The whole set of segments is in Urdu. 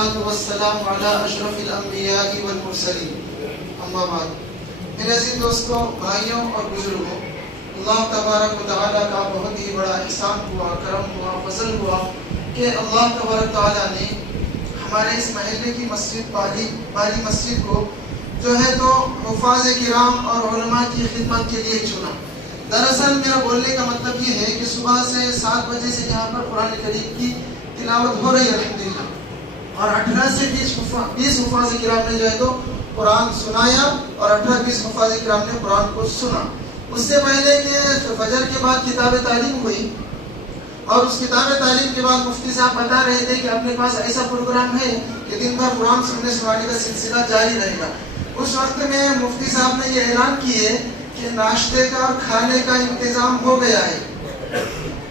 والصلاة والسلام على اشرف الانبیاء والمرسلین اما بعد۔ میرے عزیز دوستوں، بھائیوں اور بزرگوں، اللہ تبارک و تعالیٰ کا بہت ہی بڑا احسان ہوا، کرم ہوا، فضل ہوا کہ اللہ تبارک و تعالیٰ نے ہمارے اس محلے کی مسجد باری مسجد کو جو ہے تو حفاظ کرام اور علماء کی خدمت کے لیے چنا۔ دراصل میرا بولنے کا مطلب یہ ہے کہ صبح سے 7 بجے سے یہاں پر قرآن کریم کی تلاوت ہو رہی ہے الحمدللہ، اور 18 سے 20 حفاظ کرام نے جو ہے تو قرآن سنایا، اور 18-20 حفاظ کرام نے قرآن کو سنا۔ اس سے پہلے کہ فجر کے بعد کتاب تعلیم ہوئی، اور اس کتاب تعلیم کے بعد مفتی صاحب بتا رہے تھے کہ اپنے پاس ایسا پروگرام ہے کہ دن بھر قرآن سننے سنانے کا سلسلہ جاری رہے گا۔ اس وقت میں مفتی صاحب نے یہ اعلان کیے کہ ناشتے کا اور کھانے کا انتظام ہو گیا ہے۔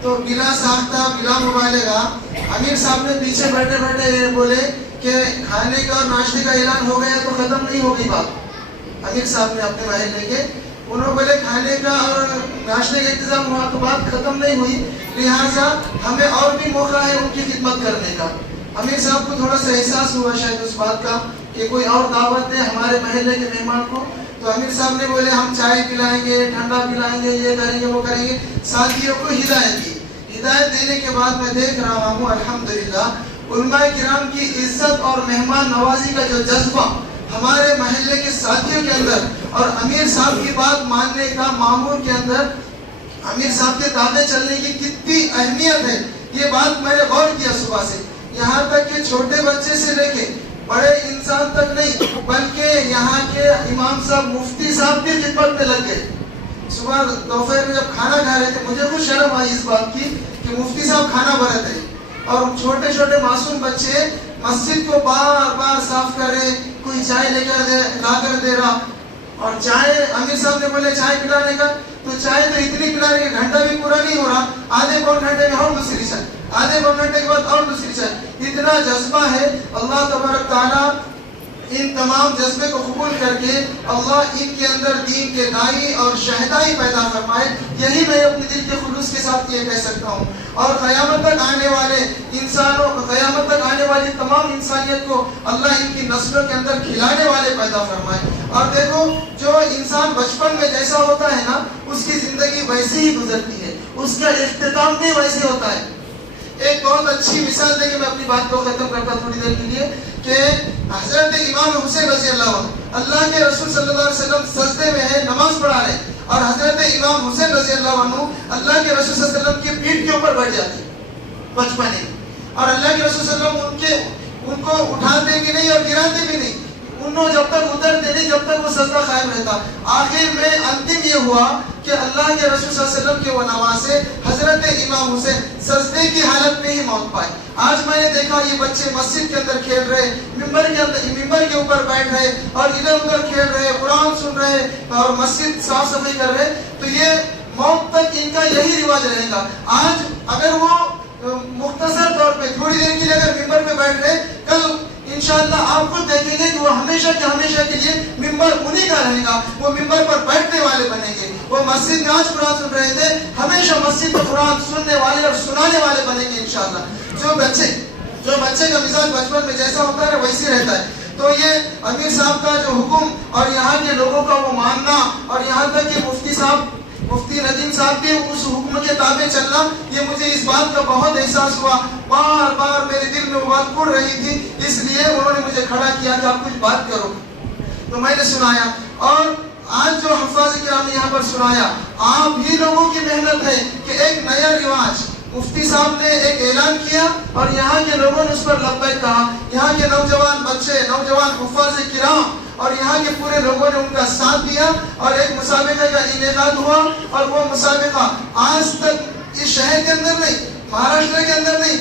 تو بلا ساختہ بلا مبالغہ امیر صاحب نے پیچھے بیٹھے بیٹھے بولے کہ کھانے کا اور ناشتے کا اعلان ہو گیا تو ختم نہیں ہو گئی بات۔ امیر صاحب نے اپنے محلے کے انہوں بولے کھانے کا اور ناشتے کا انتظام ہوا تو بات ختم نہیں ہوئی، لہٰذا ہمیں اور بھی موقع ہے ان کی خدمت کرنے کا۔ امیر صاحب کو تھوڑا سا احساس ہوا شاید اس بات کا کہ کوئی اور دعوت دے ہمارے محلے کے مہمان کو، تو امیر صاحب نے بولے ہم چائے پلائیں گے، ٹھنڈا پلائیں گے، یہ کریں گے وہ کریں گے۔ ساتھیوں کو ہدایت دی۔ ہدایت دینے کے بعد میں دیکھ رہا ہوں الحمدللہ علماء کرام کی عزت اور مہمان نوازی کا جو جذبہ ہمارے محلے کے ساتھیوں کے اندر، اور امیر صاحب کی بات ماننے کا مامور کے اندر امیر صاحب کے تابع چلنے کی کتنی اہمیت ہے، یہ بات میں نے غور کیا صبح سے۔ یہاں تک کہ چھوٹے بچے سے لے کے بڑے انسان تک نہیں، بلکہ یہاں کے امام صاحب مفتی صاحب بھی خدمت میں لگ گئے۔ صبح دوپہر میں جب کھانا کھا رہے تھے مجھے کچھ شرم آئی اس بات کی کہ مفتی صاحب کھانا بنا رہے، اور چھوٹے چھوٹے معصوم بچے مسجد کو بار بار صاف کر رہے، کوئی چائے لا کر دے رہا، اور چائے امیر صاحب نے بولے چائے پلانے کا، تو چائے تو اتنی پلانے کا گھنٹہ بھی پورا نہیں ہو رہا، آدھے پون گھنٹے میں اور دوسری چائے، آدھے پون گھنٹے کے بعد اور دوسری چائے، اتنا جذبہ ہے۔ اللہ تبارک تعالیٰ ان تمام جذبے کو قبول کر کے اللہ ان کے اندر دین کے دائی اور شہدائی پیدا فرمائے، یہی میں اپنے دل کے خلوص کے ساتھ یہ کہہ سکتا ہوں۔ اور قیامت تک آنے والے انسانوں، قیامت تک آنے والی تمام انسانیت کو اللہ ان کی نسلوں کے اندر کھلانے والے پیدا فرمائے۔ اور دیکھو جو انسان بچپن میں جیسا ہوتا ہے نا، اس کی زندگی ویسی ہی گزرتی ہے، اس کا اختتام بھی ویسے ہوتا ہے۔ ایک بہت اچھی مثال دے کے میں اپنی بات کو ختم کرتا تھوڑی دیر کے لیے کہ حضرت امام حسین رضی اللہ عنہ، اللہ کے رسول صلی اللہ علیہ وسلم سجدے میں ہے، نماز پڑھا رہے، اور حضرت امام حسین رضی اللہ عنہ اللہ کے رسول صلی اللہ علیہ وسلم کی پیٹھ کے اوپر بیٹھ جاتے بچپن ہی، اور اللہ کے رسول صلی اللہ علیہ وسلم ان کو اٹھاتے بھی نہیں اور گراتے بھی نہیں، انہوں جب تک اترتے نہیں جب تک وہ سجدہ قائم رہتا۔ آخر میں انتم یہ ہوا کہ اللہ کے رسول صلی اللہ علیہ وسلم کے وہ نواسے حضرت امام حسین سجدے کی حالت میں ہی موت پائے۔ آج میں نے دیکھا یہ بچے مسجد کے اندر کھیل رہے، ممبر کے اوپر بیٹھ رہے اور ادھر ادھر کھیل رہے، قرآن سن رہے اور مسجد صاف صفائی کر رہے، تو یہ موت تک ان کا یہی رواج رہے گا۔ آج اگر وہ مختصر طور پہ تھوڑی دیر کے لیے اگر ممبر پہ بیٹھ رہے، کل انشاءاللہ آپ خود دیکھیں گے کہ وہ ہمیشہ کے لیے ممبر انہی کا رہے گا، وہ ممبر پر بیٹھنے والے بنیں گے۔ وہ مسجد میں آج قرآن سن رہے تھے، ہمیشہ مسجد میں قرآن سننے والے اور سنانے والے بنیں گے انشاءاللہ۔ جو بچے کا مزاج بچپن میں جیسا ہوتا ہے ویسے رہتا ہے۔ تو یہ امیر صاحب کا جو حکم اور یہاں کے لوگوں کا وہ ماننا، اور یہاں تک کہ مفتی ندیم صاحب کے اس حکم کے تابع چلنا، یہ مجھے اس بات کا بہت احساس ہوا، بار بار میرے دل میں وہ بات پڑ رہی تھی، اس لیے انہوں نے مجھے کھڑا کیا کہ آپ کچھ بات کرو، تو میں نے سنایا۔ اور آج جو حفاظ کرام نے یہاں پر سنایا، آپ ہی لوگوں کی محنت ہے کہ ایک نیا رواج مفتی صاحب نے ایک اعلان کیا اور یہاں کے لوگوں نے اس پر لبیک کہا، یہاں کے نوجوان بچے، نوجوان حفاظ کرام اور یہاں کے پورے لوگوں نے ان کا ساتھ دیا، اور ایک مسابقہ کا انعقاد ہوا، اور وہ مسابقہ آج تک اس شہر کے اندر نہیں، مہاراشٹر کے اندر نہیں،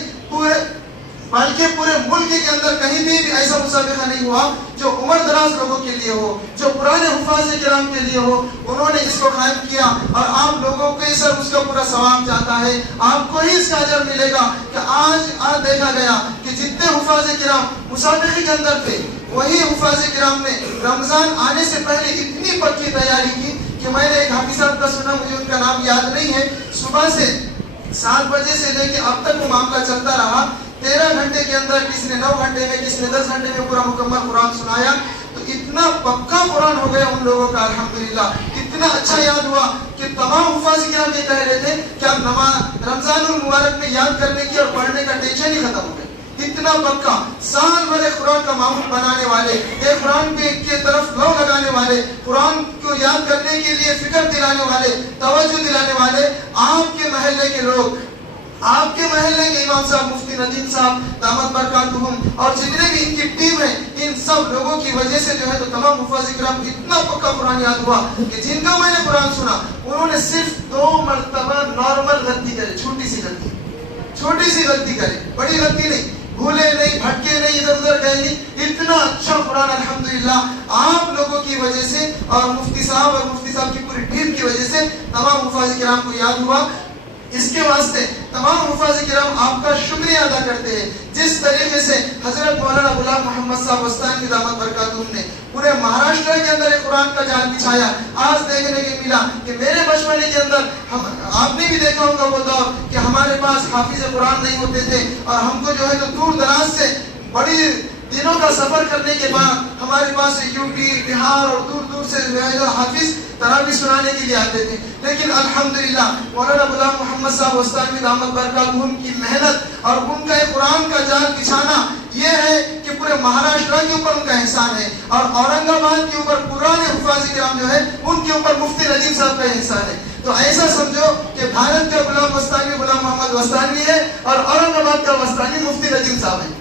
بلکہ پورے ملک کے اندر کہیں بھی ایسا مسابقہ نہیں ہوا جو عمر دراز لوگوں کے لیے ہو، جو پرانے حفاظ کرام کے لیے ہو۔ انہوں نے اس کو قائم کیا، اور آپ لوگوں کے سر اس کا پورا ثواب جاتا ہے، آپ کو ہی اس کا اجر ملے گا کہ آج دیکھا گیا کہ جتنے حفاظ کرام مسابقے کے اندر تھے، وہی حفاظ کرام نے رمضان آنے سے پہلے اتنی پکی تیاری کی کہ میں نے ایک حافظ صاحب کا سنا، مجھے ان کا نام یاد نہیں ہے، صبح سے 7 بجے سے لے کے اب تک وہ معاملہ چلتا رہا 13 گھنٹے کے اندر کسی نے 9 گھنٹے میں، کسی نے 10 گھنٹے میں پورا مکمل قرآن سنایا، تو اتنا پکا قرآن ہو گیا ان لوگوں کا الحمدللہ، اتنا اچھا یاد ہوا کہ تمام حفاظ کرام یہ کہہ رہے تھے کہ اب رمضان المبارک میں یاد کرنے کی اور پڑھنے کا ٹینشن ہی ختم ہو گیا، اتنا پکا سال بھر قرآن کا معمول بنانے والے، ایک قرآن کے طرف لو لگانے والے، قرآن کو یاد کرنے کے لیے فکر دلانے والے، توجہ دلانے والے آپ کے محلے کے لوگ، آپ کے محلے کے امام صاحب مفتی ندیم صاحب دامت برکاتہم اور جتنے بھی ان کی ٹیم ہے، ان سب لوگوں کی وجہ سے جو ہے تو تمام حفاظ کرام اتنا پکا قرآن یاد ہوا کہ جن کا میں نے قرآن سنا انہوں نے صرف 2 مرتبہ نارمل غلطی کرے، چھوٹی سی غلطی کرے، بڑی غلطی نہیں، بھولے نہیں، بھٹکے نہیں، ادھر ادھر گئے نہیں، اتنا اچھا قرآن الحمدللہ آپ لوگوں کی وجہ سے اور مفتی صاحب کی پوری ٹیم کی وجہ سے تمام حفاظ کرام کو یاد ہوا۔ اس کے واسطے تمام حفاظ کرام آپ کا شکریہ ادا کرتے ہیں، جس طریقے سے حضرت مولانا غلام محمد صاحب وستان کی دامت برکاتہم نے پورے مہاراشٹر کے اندر ایک قرآن کا جال بچھایا۔ آج دیکھنے کے ملا کہ میرے بچپنے کے اندر آپ نے بھی دیکھا ہوگا وہ دور کہ ہمارے پاس حافظ قرآن نہیں ہوتے تھے، اور ہم کو جو ہے تو دور دراز سے بڑی دنوں کا سفر کرنے کے بعد ہمارے پاس یو پی، بہار اور دور دور سے جو ہے حافظ تراویح سنانے کے لیے آتے تھے، لیکن الحمدللہ مولانا غلام محمد صاحب وستانی دامت برکاتہم کی محنت اور ان کا ایک قرآن کا جال بچھانا یہ ہے کہ پورے مہاراشٹر کے اوپر ان کا احسان ہے، اور اورنگ آباد کے اوپر پرانے حفاظ کرام جو ہے ان کے اوپر مفتی ندیم صاحب کا احسان ہے۔ تو ایسا سمجھو کہ بھارت کا غلام وستانی غلام محمد وستانی ہے اور اورنگ آباد کا وستانی مفتی ندیم صاحب ہے۔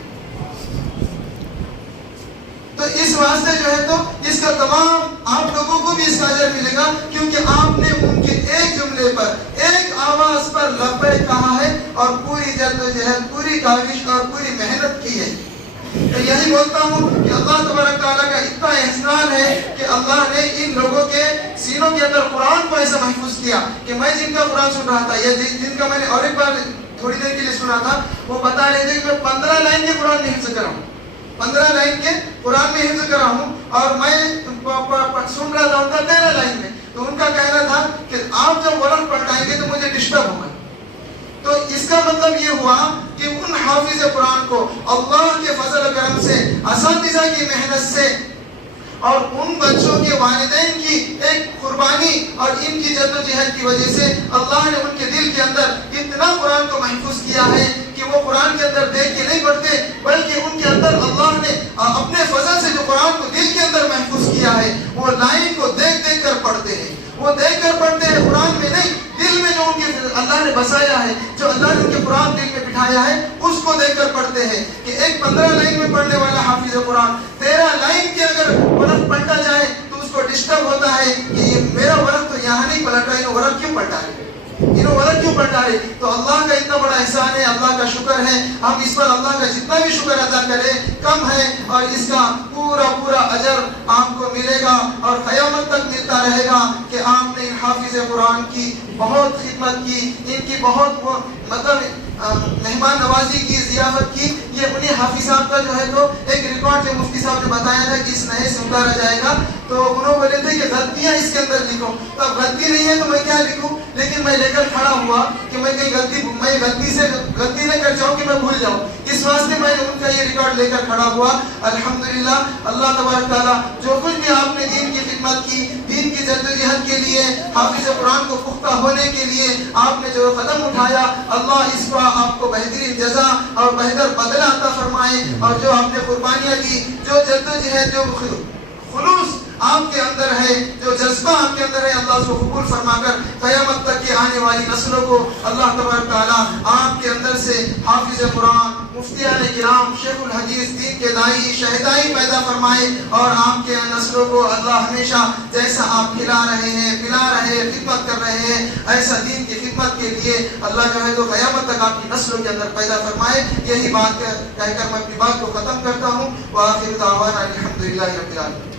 تو اس واسطے جو ہے تو اس کا تمام آپ لوگوں کو بھی اس کا اجر ملے گا، کیونکہ آپ نے ان کے ایک جملے پر، ایک آواز پر لبیک کہا ہے اور پوری جدوجہد، پوری کاوش اور پوری محنت کی ہے۔ تو یہی بولتا ہوں کہ اللہ تبارک تعالیٰ کا اتنا احسان ہے کہ اللہ نے ان لوگوں کے سینوں کے اندر قرآن کو ایسا محفوظ کیا کہ میں جن کا قرآن سن رہا تھا یا جن کا میں نے اور ایک بار تھوڑی دیر کے لیے سنا تھا، وہ بتا رہے تھے کہ میں 15 لائن کے قرآن میں حفظ کر رہا ہوں، 15 لائن کے قرآن میں حفظ کر رہا ہوں، اور میں سن رہا تھا ان کا 13 لائن میں۔ تو ان کا کہنا تھا کہ آپ جب ورق پلٹائیں گے تو مجھے ڈسٹرب ہوگا۔ تو اس کا مطلب یہ ہوا کہ ان حافظ قرآن کو اللہ کے فضل و کرم سے، اساتذہ کی محنت سے اور ان بچوں کے والدین کی ایک قربانی اور ان کی جدوجہد کی وجہ سے اللہ نے ان کے دل کے اندر اتنا قرآن کو محفوظ کیا ہے کہ وہ قرآن کے اندر دیکھ کے نہیں پڑھتے، بلکہ ان کے اندر اللہ نے اپنے فضل سے جو قرآن کو دل کے اندر محفوظ کیا ہے وہ لائن کو دیکھ دیکھ کر پڑھتے ہیں، وہ دیکھ کر پڑھتے ہیں، قرآن میں نہیں، دل میں جو ان کے اللہ نے بسایا ہے، جو اللہ نے ان کے قرآن دل میں بٹھایا ہے اس کو دیکھ کر پڑھتے ہیں۔ کہ ایک 15 لائن میں پڑھنے والا حافظ قرآن 13 لائن کے اگر ورق پلٹا جائے تو اس کو ڈسٹرب ہوتا ہے کہ یہ میرا ورق تو یہاں نہیں پلٹ رہا، انہوں ورق کیوں پلٹا رہے، انہوں ورق کیوں پلٹا رہے۔ تو اللہ کا اتنا بڑا احسان ہے، اللہ کا شکر ہے، ہم اس پر اللہ کا جتنا بھی شکر ادا کریں کم ہے، اور اس کا پورا اجر آپ کو ملے گا اور قیامت تک ملتا رہے گا کہ آپ نے ان حافظ قرآن کی بہت خدمت کی، ان کی بہت مطلب مہمان نوازی کی، ضیافت کی۔ یہ انہیں حافظ صاحب کا جو ہے تو ایک ریکارڈ جو مفتی صاحب نے بتایا تھا کہ اس نئے سے اتارا جائے گا، تو انہوں بولے تھے کہ غلطیاں اس کے اندر لکھو، تو اب غلطی نہیں ہے تو میں کیا لکھوں، لیکن میں لے کر کھڑا ہوا کہ میں کہیں غلطی نہ کر جاؤں کہ میں بھول جاؤں، اس واسطے میں نے ان کا یہ ریکارڈ لے کر کھڑا ہوا۔ الحمدللہ اللہ تبارک تعالیٰ جو کچھ بھی آپ نے دین کی خدمت کی، دین کی جدوجہد کے لیے، حافظ قرآن کو پختہ ہونے کے لیے آپ نے جو قدم اٹھایا، اللہ اس کا آپ کو بہترین جزا اور بہتر بدلہ عطا فرمائے، اور جو آپ نے قربانیاں دی، جو جدوجہد، جو خلوص آپ کے اندر ہے، جو جذبہ آپ کے اندر ہے، اللہ اس کو قبول فرما کر قیامت تک کی آنے والی نسلوں کو اللہ تبارک تعالیٰ آپ کے اندر سے حافظ قرآن، مفتیان کرام، شیخ الحدیث، دین کے دائی، شہدائی پیدا فرمائے، اور آپ کے نسلوں کو اللہ ہمیشہ جیسا آپ کھلا رہے ہیں، پلا رہے ہیں، خدمت کر رہے ہیں، ایسا دین کی خدمت کے لیے اللہ جو ہے تو قیامت تک آپ کی نسلوں کے اندر پیدا فرمائے۔ یہی بات کہہ کر میں اپنی بات کو ختم کرتا ہوں۔ وآخر دعوانا الحمدللہ رب العالمین۔